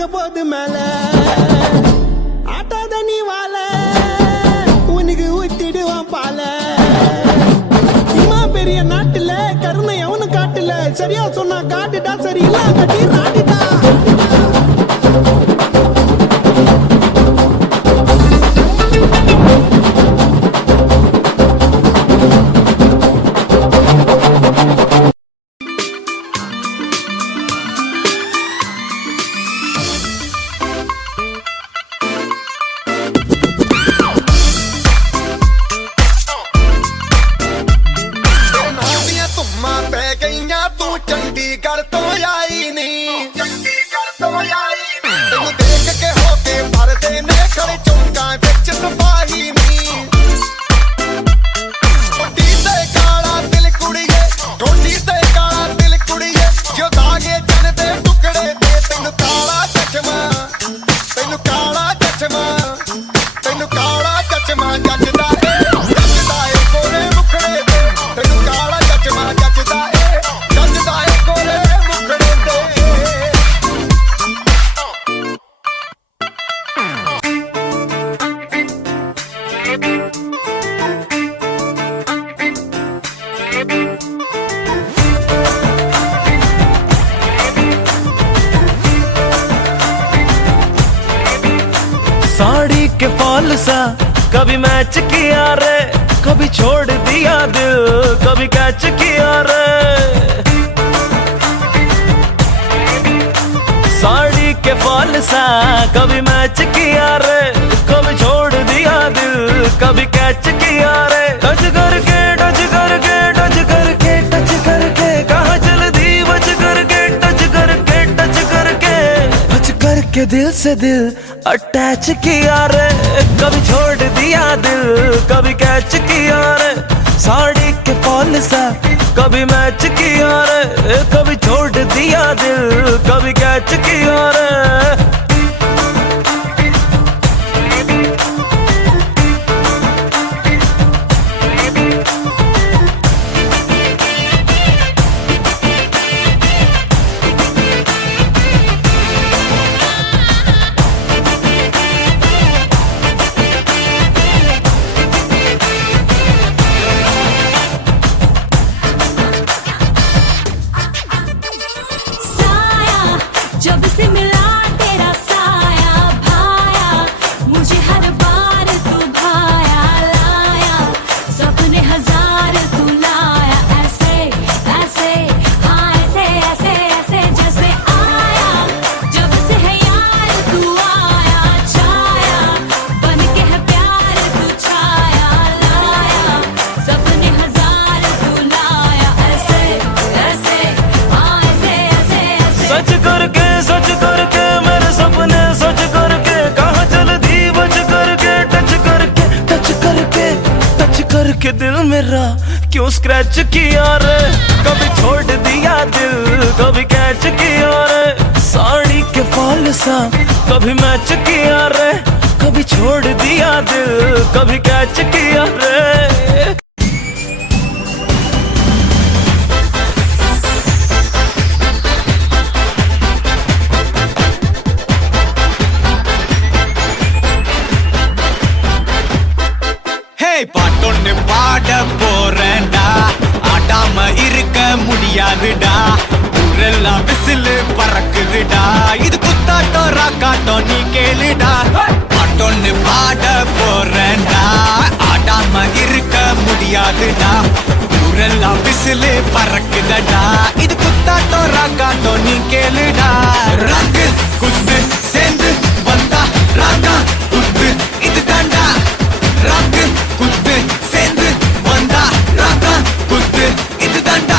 விழுக போது மேல ஆட்டாத நீ வாழ உனக்கு ஊத்திடுவான் பால இம்மா பெரிய நாட்டுல கருணை எவனு காட்டுல சரியா சொன்னா காட்டுடா சரி இல்ல கட்டி ராட்டுடா चंडीगढ़ तो आई नहीं तेनू देख के होके भरदे ने खड़े चौंका विच सिपाही नहीं कोटी ते काला दिल कुड़िए कोटी ते काला दिल कुड़िए जो दागे जन दे टुकड़े दे तेनू काला चश्मा जचदा ए गोरे मुखड़े दे तेनू काला चश्मा जचदा ए साड़ी के फॉल सा कभी मैच किया रे कभी छोड़ दिया दिल कभी कैच किया रे साड़ी के फॉल सा कभी मैच किया रे कभी छोड़ दिया दिल कभी कैच किया रे टच करके टच करके टच करके टच करके कहाँ चल दी बच करके टच करके टच करके बच करके दिल से दिल अटैच किया रे कभी छोड़ दिया दिल कभी कैच किया रे साड़ी के फॉल सा कभी मैच किया रे कभी छोड़ दिया दिल कभी कैच किया रे जब से मिला तेरा साया भाया मुझे हर बार तू भाया लाया सपने हजार तू लाया ऐसे ऐसे हाँ ऐसे ऐसे ऐसे जैसे आया जब से है यार तू आया छाया बन के है प्यार तू छाया लाया सपने हजार तू लाया ऐसे ऐसे हाँ ऐसे ऐसे ऐसे सच करके मेरे सपने सच करके कहाँ चल दी बच करके टच करके टच करके टच करके दिल मेरा क्यों स्क्रैच किया रे कभी छोड़ दिया दिल कभी कैच किया रे साड़ी के फॉल सा कभी मैच किया रे कभी छोड़ दिया दिल कभी कैच किया रे பாட்டொன்னு பாட போறேன்டா ஆடாம இருக்க முடியாதுடா ஊரெல்லாம் விசிலு பறக்குதுடா இது குத்தாட்டம் ராக்காட்டம் நீ கேளுடா பாட்டொன்னு பாட போறேன்டா ஆடாம இருக்க முடியாதுடா ஊரெல்லாம் விசிலு பறக்குதடா இது குத்தாட்டம் ராக்காட்டம் நீ கேளுடா ராக்கு குத்து சேர்ந்து வந்தா ராக்கா குத்து இது தாண்டா ராக்கு குத்து சேர்ந்து வந்தா ராக்கா குத்து இது தாண்டா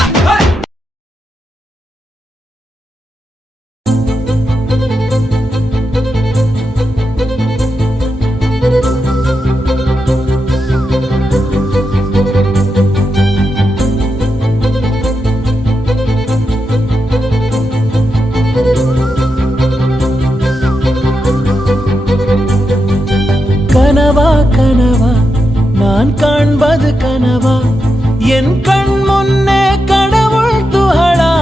கனவா கனவா நான் காண்பது கனவா என் கண் முன்னே கடவுள் துகளா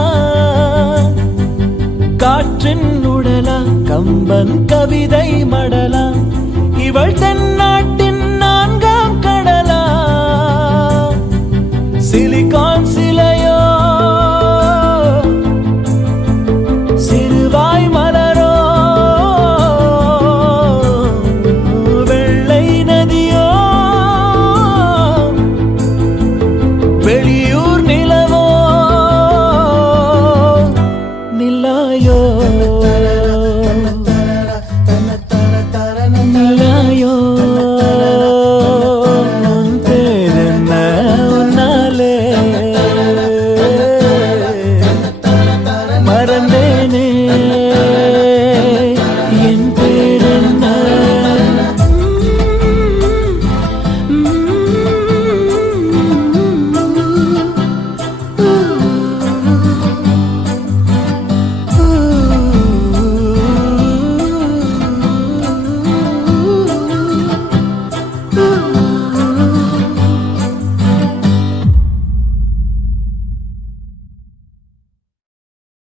காற்றின் உடலா கம் கவிதை மடலாம் இவள் தென்ன